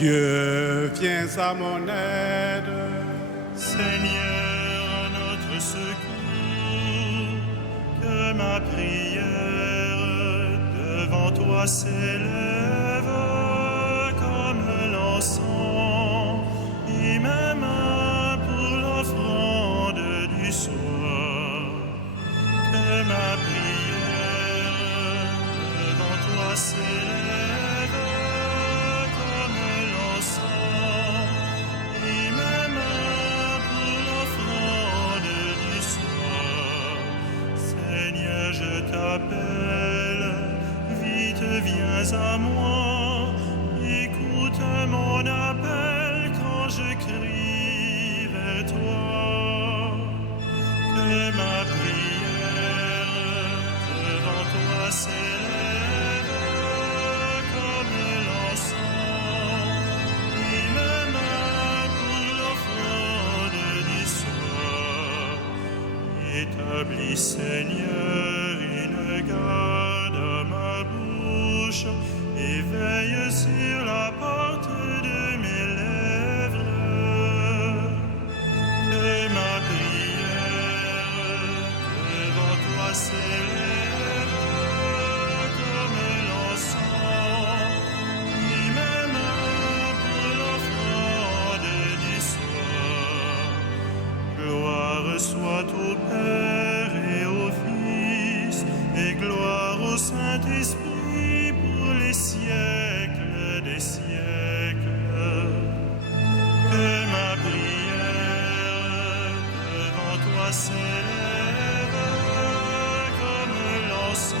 Dieu, viens à mon aide. Seigneur, notre secours, que ma prière devant toi s'élève comme l'encens, et mes mains pour l'offrande du soir. Que ma prière devant toi s'élève comme l'encens, et mes mains pour l'offrande du soir. Seigneur, je t'appelle, vite viens à moi, écoute mon appel quand je crie vers toi. Que ma prière devant toi s'élève comme l'encens, et mes mains pour l'offrande du soir. Établis, Seigneur, une garde à ma bouche, et veille sur la porte de mes lèvres. Que ma prière devant toi s'élève comme l'encens, et mes mains pour l'offrande du soir. Gloire soit au Père et au Fils, et gloire au Saint-Esprit pour les siècles des siècles. Que ma prière devant toi s'élève comme l'encens,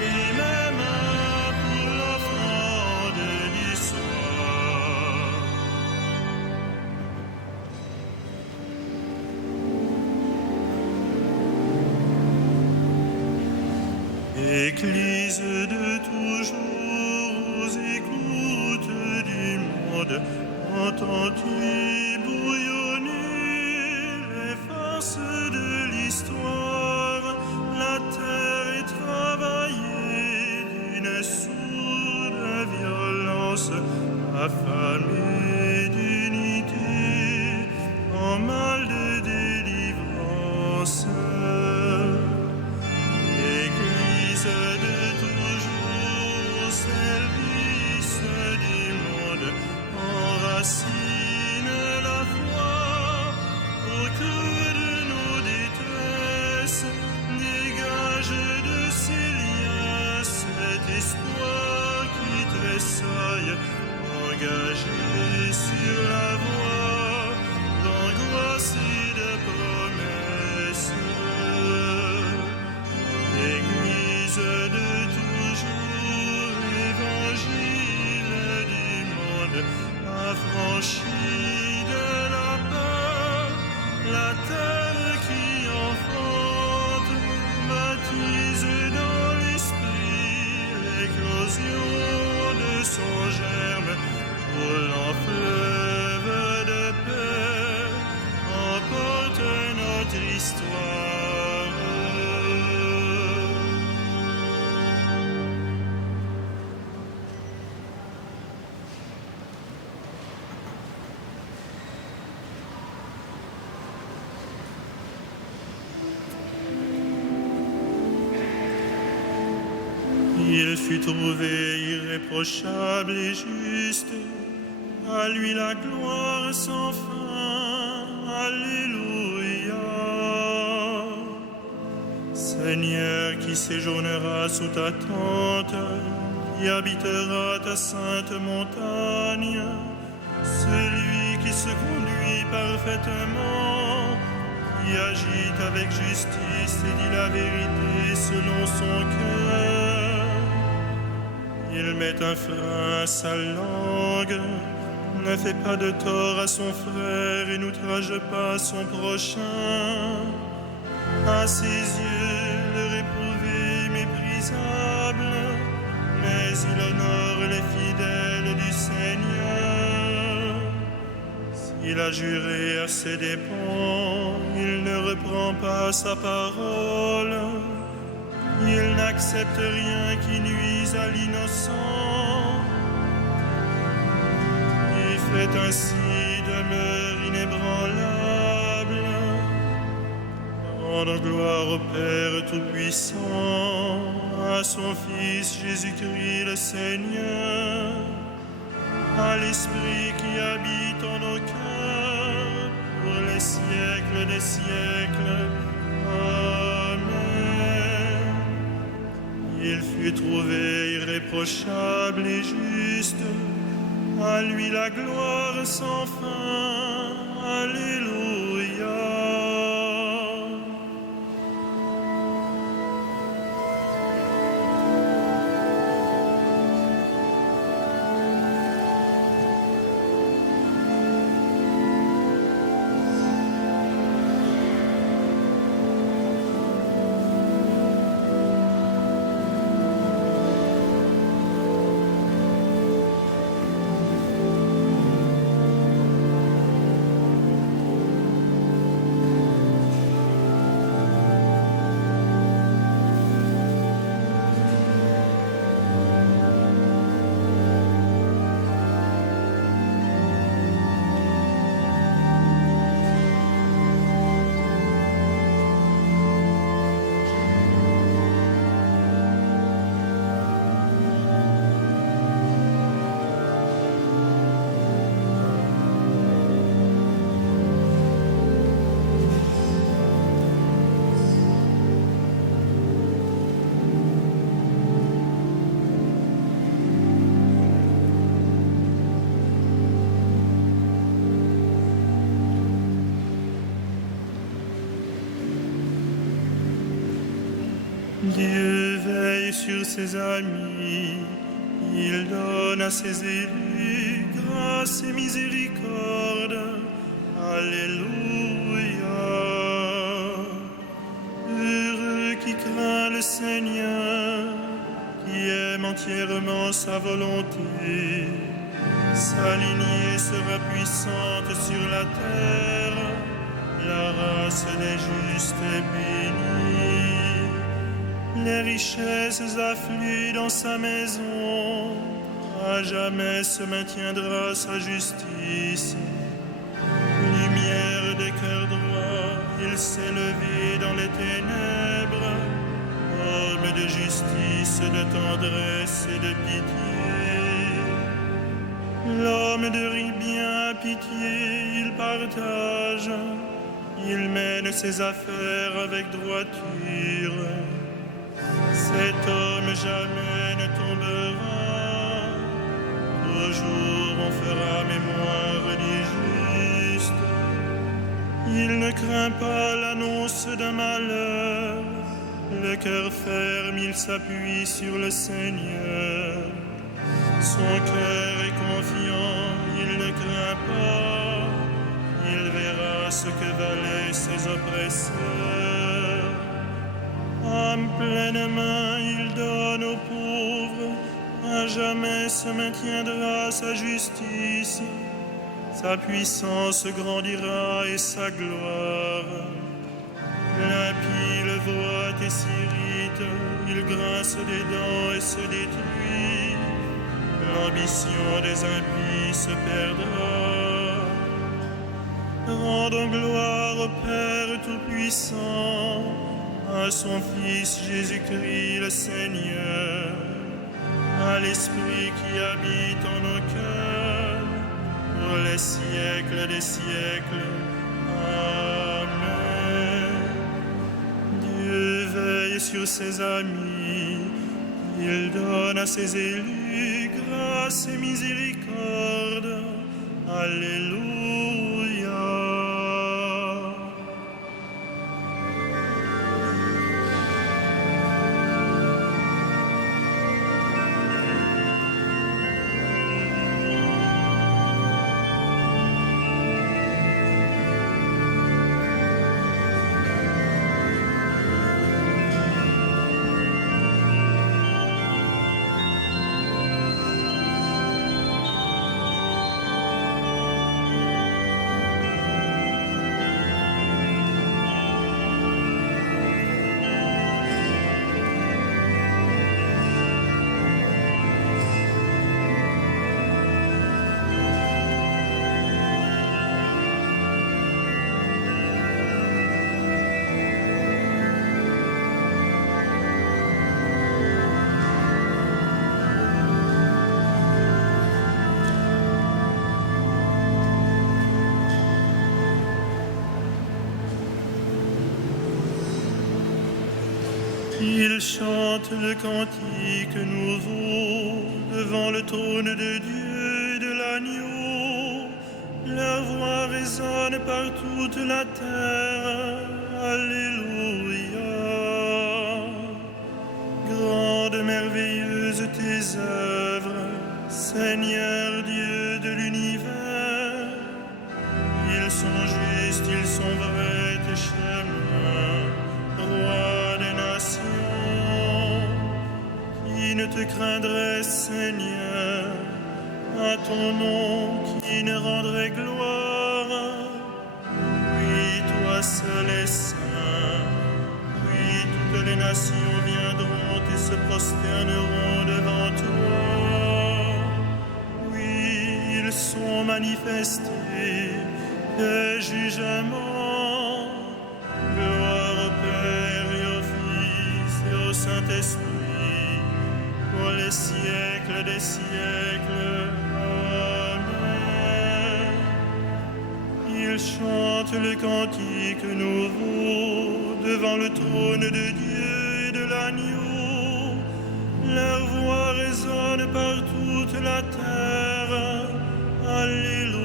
et mes mains pour l'offrande du soir. Église de toujours aux écoutes du monde, entends-tu bouillonner les forces de l'histoire? La terre est travaillée d'une sourde violence, affamée d'unité, en mal de délivrance. Église de toujours au service du monde, enracine la foi au cœur de nos détresses, dégage de ces liens cet espoir qui tressaille, engagé sur la voie d'angoisse et de promesses. Église de toujours, évangile du monde, affranchie de la peur, la terre qui enfante, baptise dans l'esprit l'éclosion de son germe, roulant fleuve de paix, emporte notre histoire. Il fut trouvé irréprochable et juste, à lui la gloire sans fin. Alléluia. Seigneur, qui séjournera sous ta tente, qui habitera ta sainte montagne, celui qui se conduit parfaitement, qui agit avec justice et dit la vérité selon son cœur. Il met un frein à sa langue, ne fait pas de tort à son frère et n'outrage pas son prochain. À ses yeux, le réprouvé est méprisable, mais il honore les fidèles du Seigneur. S'il a juré à ses dépens, il ne reprend pas sa parole. Il n'accepte rien qui nuise à l'innocent. fait ainsi demeure inébranlable. Rendons gloire au Père Tout-Puissant, à son Fils Jésus-Christ le Seigneur, à l'Esprit qui habite en nos cœurs, pour les siècles des siècles. Amen. Il fut trouvé irréprochable et juste, à lui la gloire sans fin. Alléluia. Dieu veille sur ses amis, il donne à ses élus grâce et miséricorde. Alléluia. Heureux qui craint le Seigneur, qui aime entièrement sa volonté. Sa lignée sera puissante sur la terre, la race des justes est bénie. Les richesses affluent dans sa maison, à jamais se maintiendra sa justice. Lumière des cœurs droits, il s'est levé dans les ténèbres, homme de justice, de tendresse et de pitié. L'homme de bien à pitié, il partage, il mène ses affaires avec droiture. Cet homme jamais ne tombera, toujours on fera mémoire du juste. Il ne craint pas l'annonce d'un malheur, le cœur ferme, il s'appuie sur le Seigneur. Son cœur est confiant, il ne craint pas, il verra ce que valaient ses oppresseurs. À pleine main, il donne aux pauvres, à jamais se maintiendra sa justice. Sa puissance grandira et sa gloire. L'impie le voit et s'irrite, il grince des dents et se détruit. L'ambition des impies se perdra. Rendons gloire au Père Tout-Puissant, à son Fils Jésus-Christ le Seigneur, à l'Esprit qui habite en nos cœurs, pour les siècles des siècles. Amen. Dieu veille sur ses amis, il donne à ses élus grâce et miséricorde. Alléluia. Ils chantent le cantique nouveau devant le trône de Dieu et de l'agneau. Leur voix résonne par toute la terre. Alléluia. Grandes, merveilleuses tes œuvres, Seigneur Dieu de l'univers. Ils sont justes, ils sont vrais tes chemins, Roi des nations. Qui ne te craindrait, Seigneur, à ton nom qui ne rendrait gloire? Oui, toi seul es saint. Oui, toutes les nations viendront et se prosterneront devant toi. Oui, ils sont manifestés, tes jugements. Gloire au Père et au Fils et au Saint-Esprit, pour les siècles des siècles. Amen. Ils chantent le cantique nouveau devant le trône de Dieu et de l'agneau. Leur voix résonne par toute la terre. Alléluia.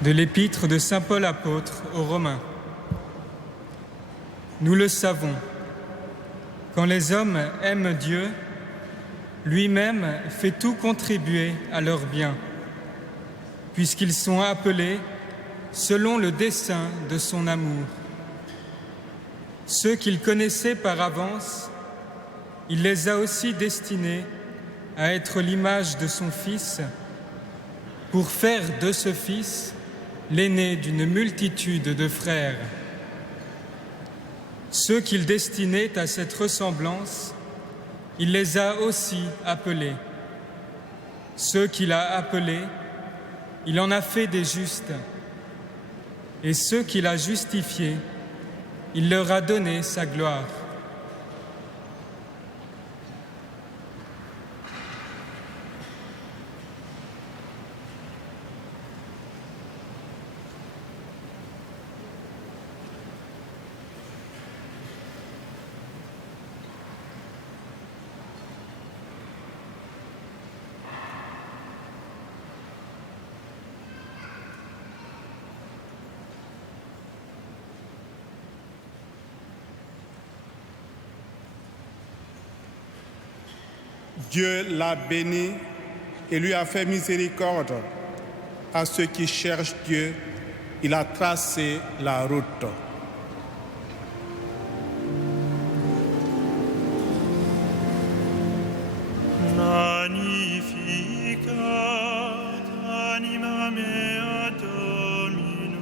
De l'épître de saint Paul apôtre aux Romains. Nous le savons, quand les hommes aiment Dieu, lui-même fait tout contribuer à leur bien, puisqu'ils sont appelés selon le dessein de son amour. Ceux qu'il connaissait par avance, il les a aussi destinés à être l'image de son Fils, pour faire de ce Fils l'aîné d'une multitude de frères. Ceux qu'il destinait à cette ressemblance, il les a aussi appelés. Ceux qu'il a appelés, il en a fait des justes. Et ceux qu'il a justifiés, il leur a donné sa gloire. Dieu l'a béni et lui a fait miséricorde. À ceux qui cherchent Dieu, il a tracé la route. Magnificat anima mea Domino,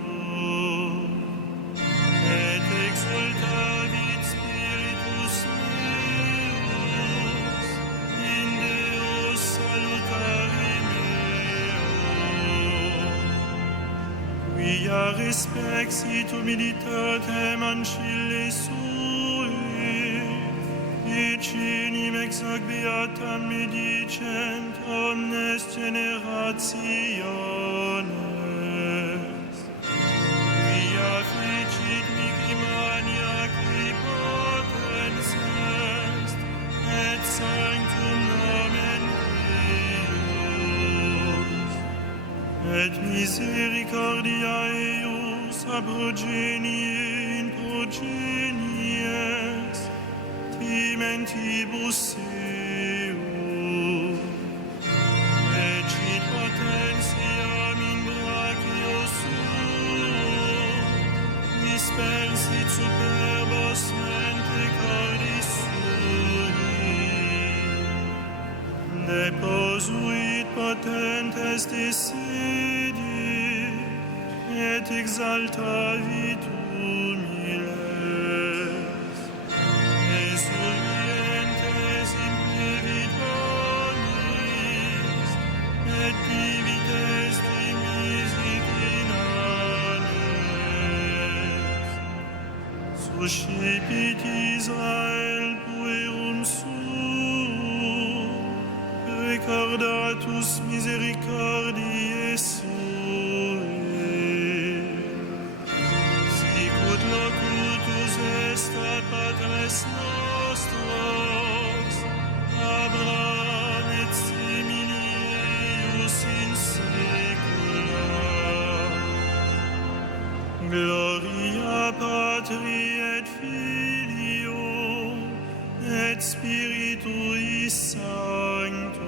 et exultavit spiritus meus, in Deo salutari meo. Quia respexit humilitatem ancille sui, et cinim ex hoc beatam medicent omnes generationes. Quia fecit mihi maniaci potens est, et sanctum nomen Deus. Et misericordia eius ab progenie in progenies, timentibus seum, ecit potentiam in brachio suo, dispersit superbos mente cordis sui, deposuit potentes desidi, et exaltavit humiles. Esulientes implevit bonis, et divites dimisit in annes. Suscipit Israel puerum suum, recordatus misericordiae suae. Sicut locutus est ad patres nostros, Abraham et simili eius in saecula. Gloria Patri et Filio et Spiritui Sancto.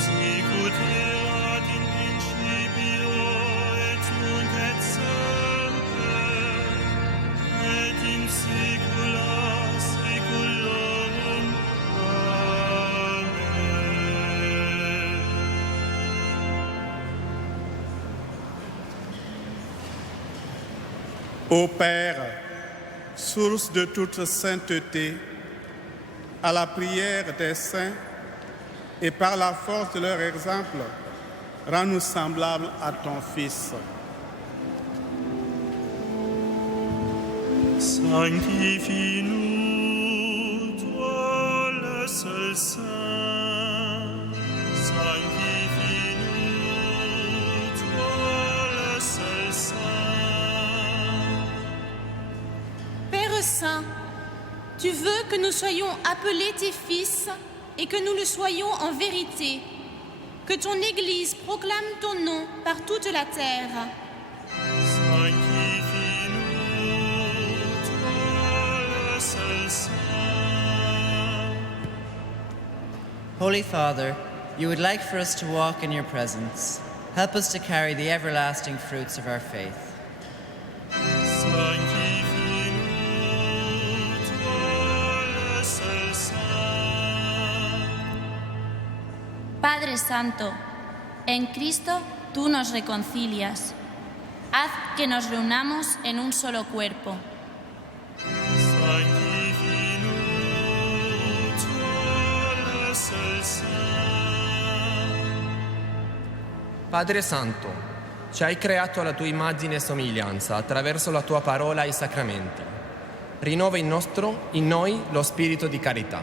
Sicut erat in principio et nunc et semper et in saecula saeculorum. Amen. Ô Père, source de toute sainteté, à la prière des saints et par la force de leur exemple, rends-nous semblables à ton Fils. Sanctifie-nous, toi le seul saint. Sanctifie-nous, toi le seul saint. Père Saint, tu veux que nous soyons appelés tes fils et que nous le soyons en vérité. Que ton Église proclame ton nom par toute la terre. Sanctifie-nous, toi le seul saint. Holy Father, you would like for us to walk in your presence. Help us to carry the everlasting fruits of our faith. Sanctifie-nous, toi le seul saint. Padre Santo, en Cristo tú nos reconcilias. Haz que nos reunamos en un solo cuerpo. Sanctifie-nous, toi le seul saint. Padre Santo, ci hai creato alla tua immagine e somiglianza attraverso la tua parola e i sacramenti. Rinnova in noi lo spirito di carità.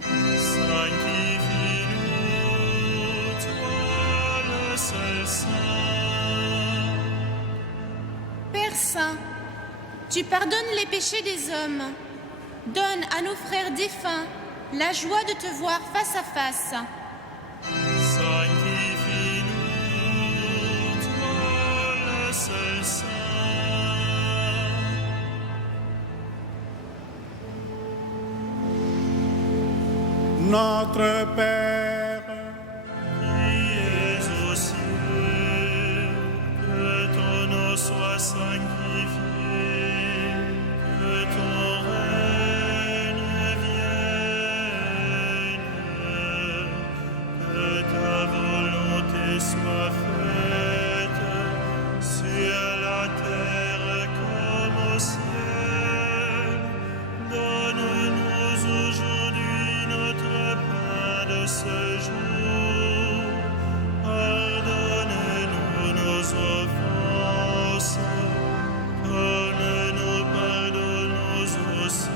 Sanctifie-nous, toi le seul saint. Père Saint, tu pardonnes les péchés des hommes. Donne à nos frères défunts la joie de te voir face à face. Sanctifie-nous, toi le seul saint. Notre Père, Qui es aux cieux, que ton nom soit sanctifié, que ton règne vienne, que ta volonté soit faite sur la terre comme au ciel. Donne-nous aujourd'hui notre pain de ce jour. Pardonne-nous nos offenses, comme nous pardonnons aussi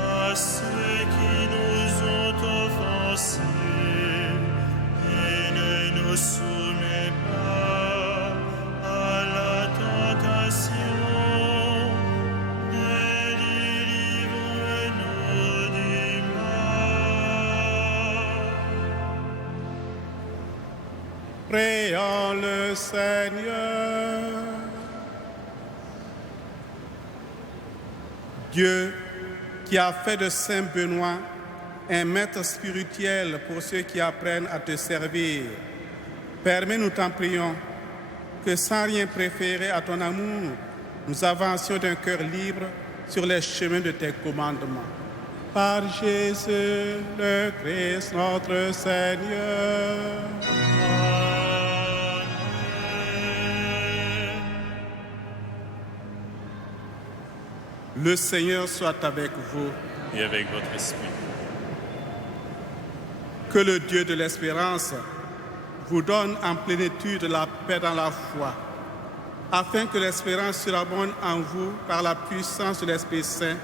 à ceux qui nous ont offensés. Et ne nous soumets pas à la tentation, mais délivre-nous du mal. prions le Seigneur. Dieu, qui a fait de Saint Benoît un maître spirituel pour ceux qui apprennent à te servir, permets, nous t'en prions, que sans rien préférer à ton amour, nous avancions d'un cœur libre sur les chemins de tes commandements. Par Jésus le Christ, notre Seigneur. Amen. Le Seigneur soit avec vous. Et avec votre esprit. Que le Dieu de l'espérance vous donne en plénitude la paix dans la foi, afin que l'espérance surabonde en vous par la puissance de l'Esprit Saint,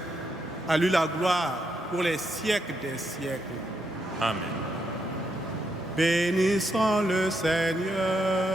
à lui la gloire pour les siècles des siècles. Amen. Bénissons le Seigneur.